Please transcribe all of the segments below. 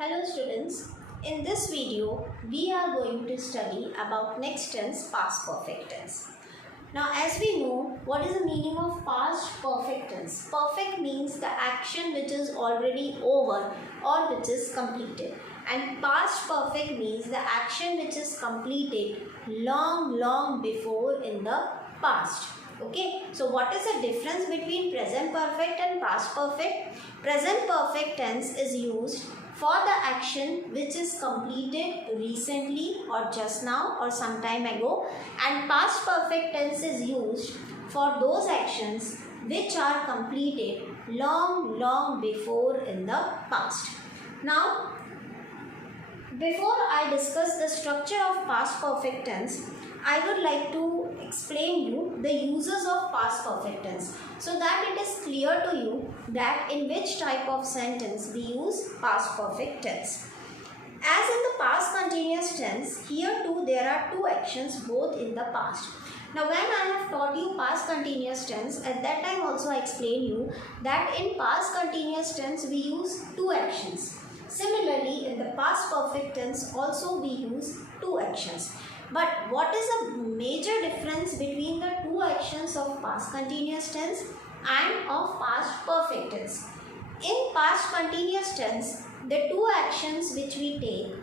Hello students, in this video we are going to study about next tense past perfect tense. Now as we know, what is the meaning of past perfect tense? Perfect means the action which is already over or which is completed, and past perfect means the action which is completed long before in the past. Okay, so what is the difference between present perfect and past perfect? Present perfect tense is used for the action which is completed recently or just now or some time ago, and past perfect tense is used for those actions which are completed long before in the past. Now, before I discuss the structure of past perfect tense, I would like to explain you the uses of past perfect tense so that it is clear to you that in which type of sentence we use past perfect tense. As in the past continuous tense, here too there are two actions both in the past. Now when I have taught you past continuous tense, at that time also I explained you that in past continuous tense we use two actions. Similarly, in the past perfect tense also we use two actions. But what is the major difference between the two actions of past continuous tense and of past perfect tense? In past continuous tense, the two actions which we take,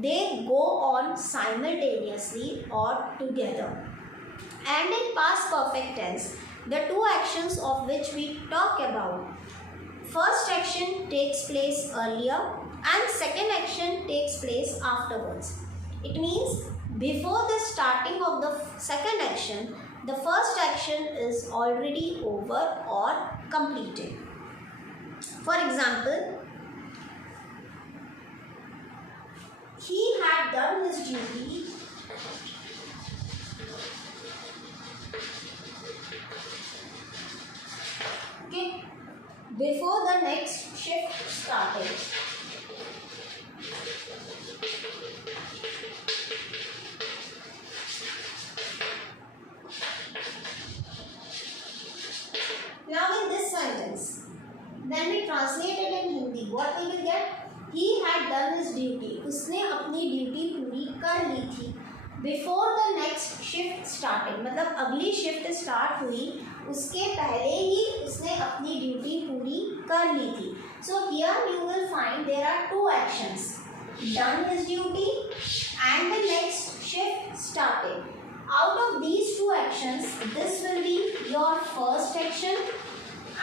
they go on simultaneously or together. And in past perfect tense, the two actions of which we talk about, first action takes place earlier and second action takes place afterwards. It means before the starting of the second action, the first action is already over or completed. For example, he had done his duty before the next shift started. Now in this sentence, then we translate it in Hindi. What we will get? He had done his duty. उसने अपनी duty पूरी कर ली थी. Before the next shift started, मतलब अगली shift start हुई उसके पहले ही उसने अपनी ड्यूटी पूरी कर ली थी. So here you will find there are two actions. Done his duty and the next shift started. Out of these two actions, this will be your first action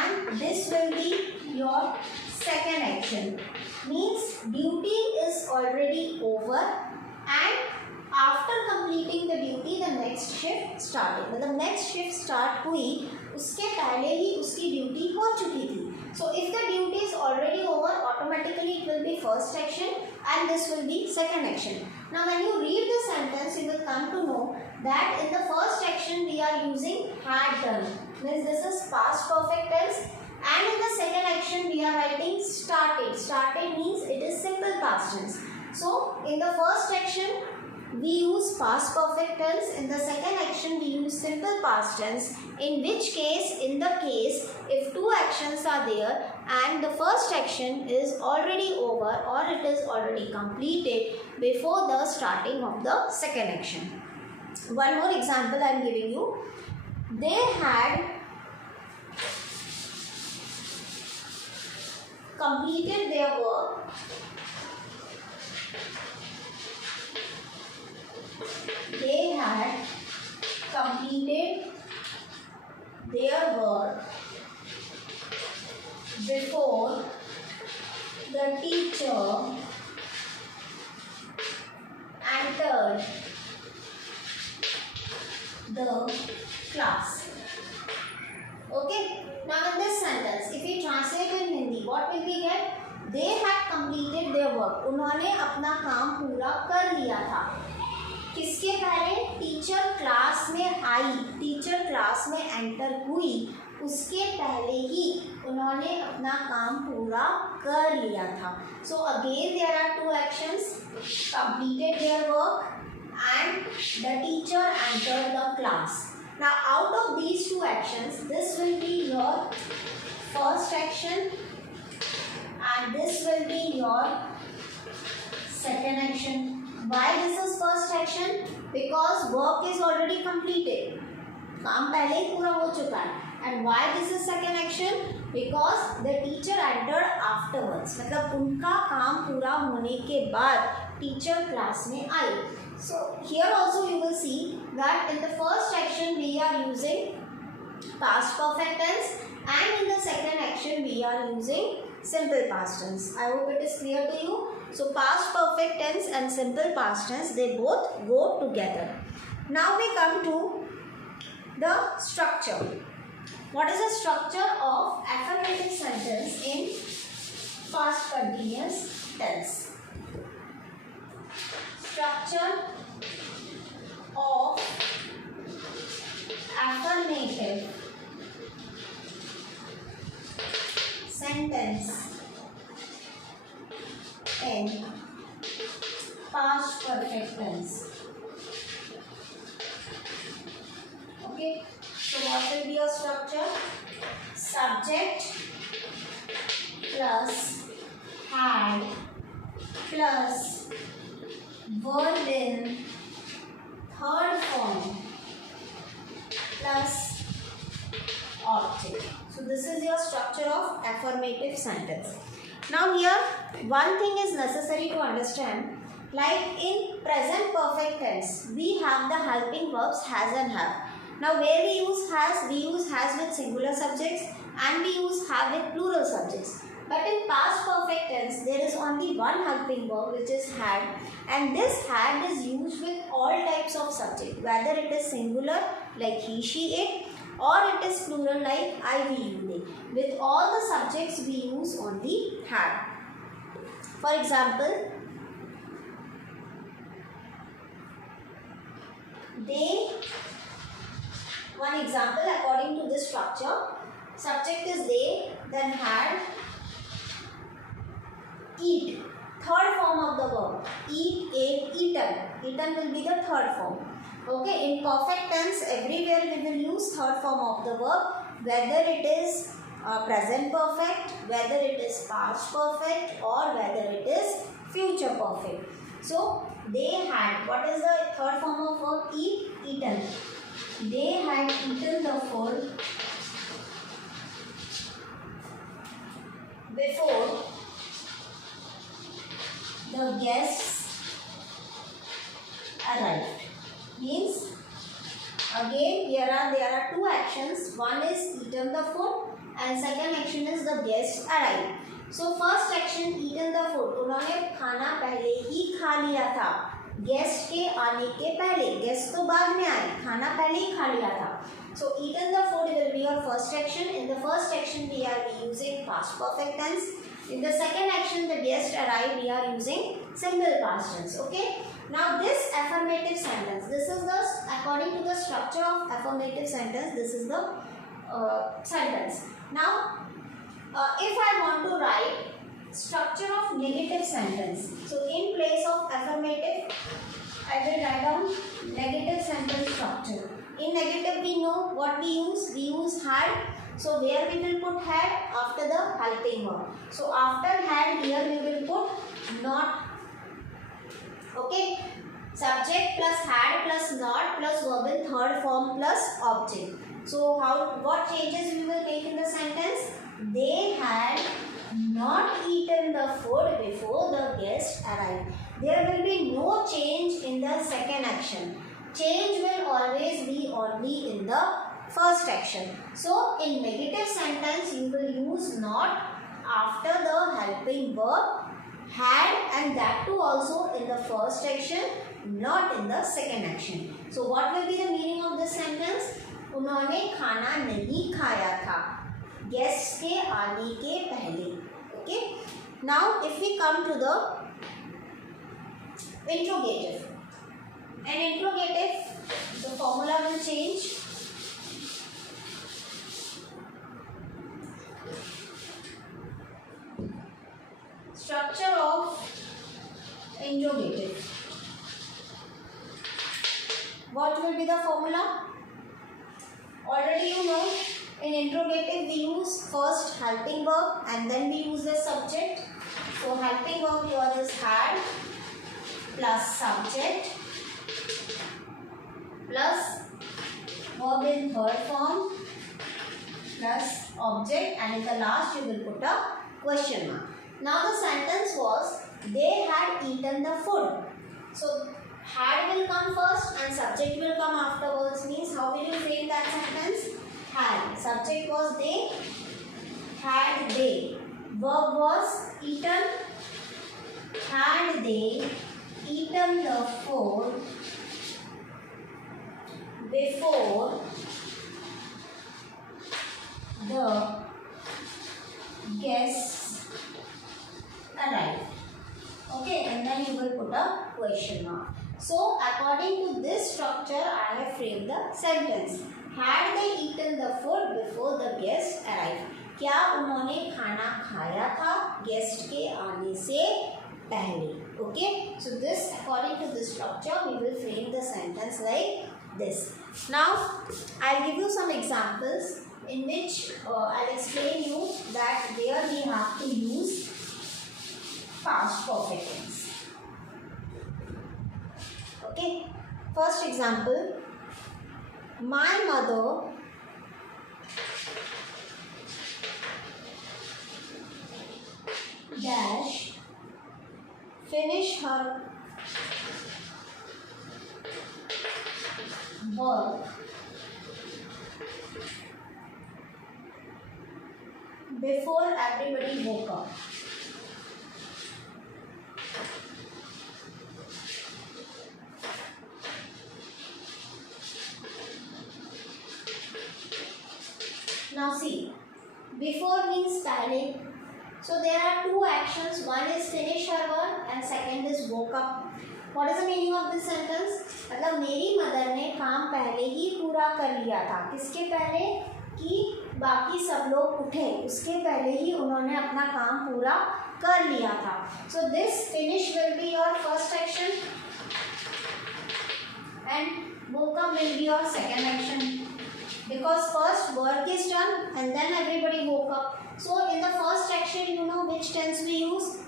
and this will be your second action. Means duty is already over and after completing the duty, the next shift started. मतलब next shift start हुई उसके पहले ही उसकी duty हो चुकी थी. So if the duty is already over, automatically it will be first action and this will be second action. Now when you read the sentence, you will come to know that in the first action we are using had done. Means this is past perfect tense. And in the second action we are writing started. Started means it is simple past tense. So in the first action we use past perfect tense. In the second action we use simple past tense. In which case, in the case if two actions are there and the first action is already over or it is already completed before the starting of the second action. One more example I am giving you. They had completed their work before the teacher entered the class. Okay. Now in this sentence, if we translate in Hindi, what will we get? They had completed their work. उन्होंने अपना काम पूरा कर लिया था. किसके पहले? Teacher class में आई, टीचर क्लास में एंटर हुई उसके पहले ही उन्होंने अपना काम पूरा कर लिया था. So again there are two actions. Completed their work and the teacher entered the class. Now out of these two actions, this will be your first action and this will be your second action. Why this is first action? Because work is already completed. काम पहले ही पूरा हो चुका है. And why this is second action? Because the teacher entered afterwards. मतलब उनका काम पूरा होने के बाद teacher class में आई. So here also you will see that in the first action we are using past perfect tense, and in the second action we are using simple past tense. I hope it is clear to you. So past perfect tense and simple past tense, they both go together. Now we come to the structure. What is the structure of affirmative sentence in past continuous tense? Structure of affirmative sentence in past perfect tense. Okay, so what will be your structure? Subject plus had plus verb in third form plus object. So this is your structure of affirmative sentence. Now here one thing is necessary to understand. Like in present perfect tense, we have the helping verbs has and have. Now where we use has with singular subjects and we use have with plural subjects. But in past perfect tense, there is only one helping verb which is had, and this had is used with all types of subject, whether it is singular like he, she, it, or it is plural like I, we, you, they. With all the subjects we use only had. For example, they, one example according to this structure, subject is they, then had, eat, third form of the verb, eat, ate, eaten, eaten will be the third form. Okay, in perfect tense everywhere we will use third form of the verb, whether it is present perfect, whether it is past perfect, or whether it is future perfect. So they had, what is the third form of verb? Eat, eaten. They had eaten the food before the guests arrived. Means again there are two actions. One is eaten the food and second action is the guests arrived. So first action eaten the food, उन्होंने खाना पहले ही खा लिया था. Guest के आने के पहले, गेस्ट तो बाद में आए, खाना पहले ही खा लिया था. So eaten the food will be your first action. In the first action we are using past perfect tense. In the second action the guest arrived, we are using simple past tense. Okay. Now this affirmative sentence, this is the, according to the structure of affirmative sentence, this is the sentence. Now if I want to write structure of negative sentence, so in place of affirmative I will write down negative sentence structure. In negative we know what we use had. So where we will put had? After the helping verb. So after had here we will put not. Okay, subject plus had plus not plus verb in third form plus object. So what changes we will take in the sentence? They had not eaten the food before the guest arrived. There will be no change in the second action. Change will always be only in the first action. So in negative sentence you will use not after the helping verb had, and that too also in the first action, not in the second action. So what will be the meaning of this sentence? उन्होंने खाना नहीं खाया था guest के आने के पहले. Okay. Now if we come to the interrogative. In interrogative the formula will change. Structure of interrogative. What will be the formula? Already you know, in interrogative we use first helping verb and then we use the subject. So helping verb here is had, plus subject plus verb in third form plus object, and in the last you will put a question mark. Now the sentence was they had eaten the food. So had will come first and subject will come afterwards. Means how will you frame that sentence? Had. Subject was they. Had they. Verb was eaten. Had they eaten the food before the guests arrived. Okay, and then you will put a question mark. So according to this structure, I have framed the sentence. Had they eaten the food before the guests arrived? क्या उन्होंने खाना खाया था guest के आने से पहले? Okay, so this according to this structure we will frame the sentence like this. Now I'll give you some examples in which I'll explain you that where we have to use past perfect tense. Okay, first example, my mother dash finish her work before everybody woke up. Now see, before means पहले. So there are two actions. One is finish her work and second is woke up. What is the meaning of this sentence? मतलब मेरी mother ने काम पहले ही पूरा कर लिया था. किसके पहले? कि बाकी सब लोग उठे उसके पहले ही उन्होंने अपना काम पूरा कर लिया था. So this finish will be your first action and woke up will be your second action. Because first work is done and then everybody woke up. So in the first action, you know which tense we use?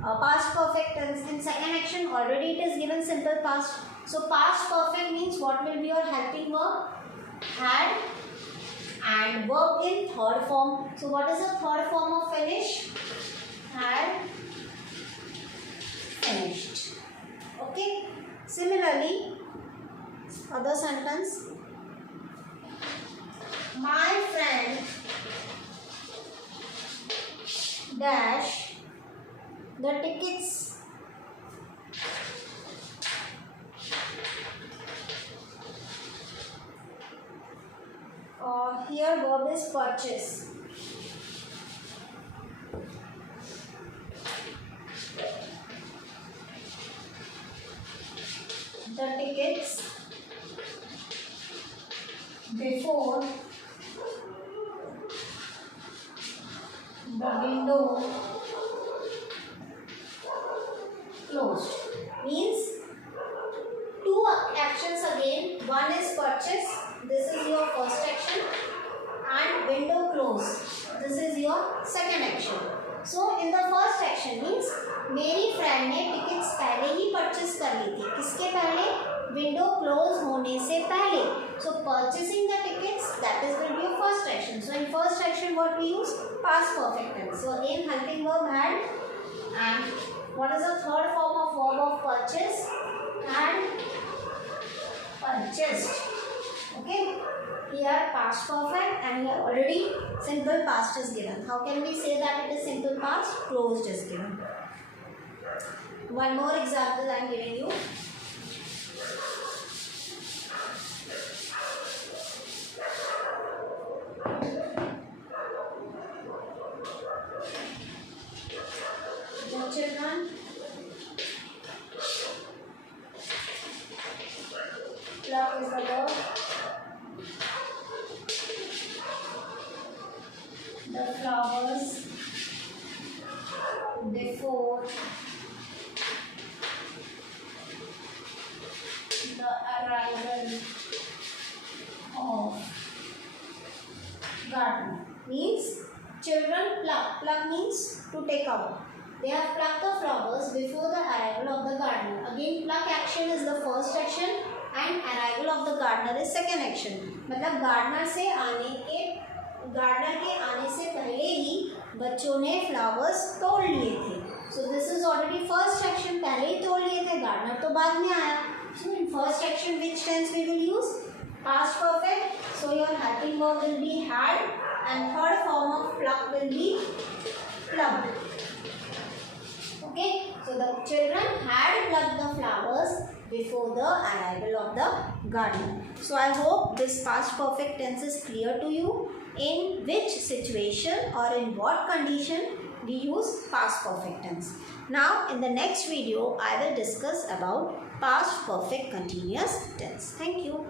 Past perfect tense. In second action, already it is given simple past. So past perfect means what will be your helping verb? Had and verb in third form. So what is the third form of finish? Had finished. Okay. Similarly, other sentence. My friend dash the tickets here verb is purchase. The tickets before the window closed. Means two actions again. One is purchase. This is your first action. And window close. This is your second action. So in the first action means मेरी friend ने tickets पहले ही purchase कर ली थी. किसके पहले? Window close होने से पहले. So purchasing the tickets, that is will be your first action. So in first action what we use? Past perfect tense. So again helping verb had, and what is the third form of verb of purchase? Had purchased. Okay. Here past perfect and here already simple past is given. How can we say that it is simple past? Closed is given. One more example I am giving you. The children pluck is the verb. The flowers before the arrival of gardener. Means children pluck. Pluck means to take out. they have plucked the flowers before the arrival of the gardener. Again, pluck action is the first action and arrival of the gardener is second action. मतलब gardener के आने से पहले ही बच्चों ने flowers तोड़ लिए थे. So this is already first action. पहले ही तोड़ लिए थे, gardener तो बाद में आया. So in first action, which tense we will use? Past perfect. So your helping verb will be had, and third form of pluck will be plucked. Okay, so the children had plucked the flowers before the arrival of the gardener. So I hope this past perfect tense is clear to you. In which situation or in what condition we use past perfect tense. Now in the next video I will discuss about past perfect continuous tense. Thank you.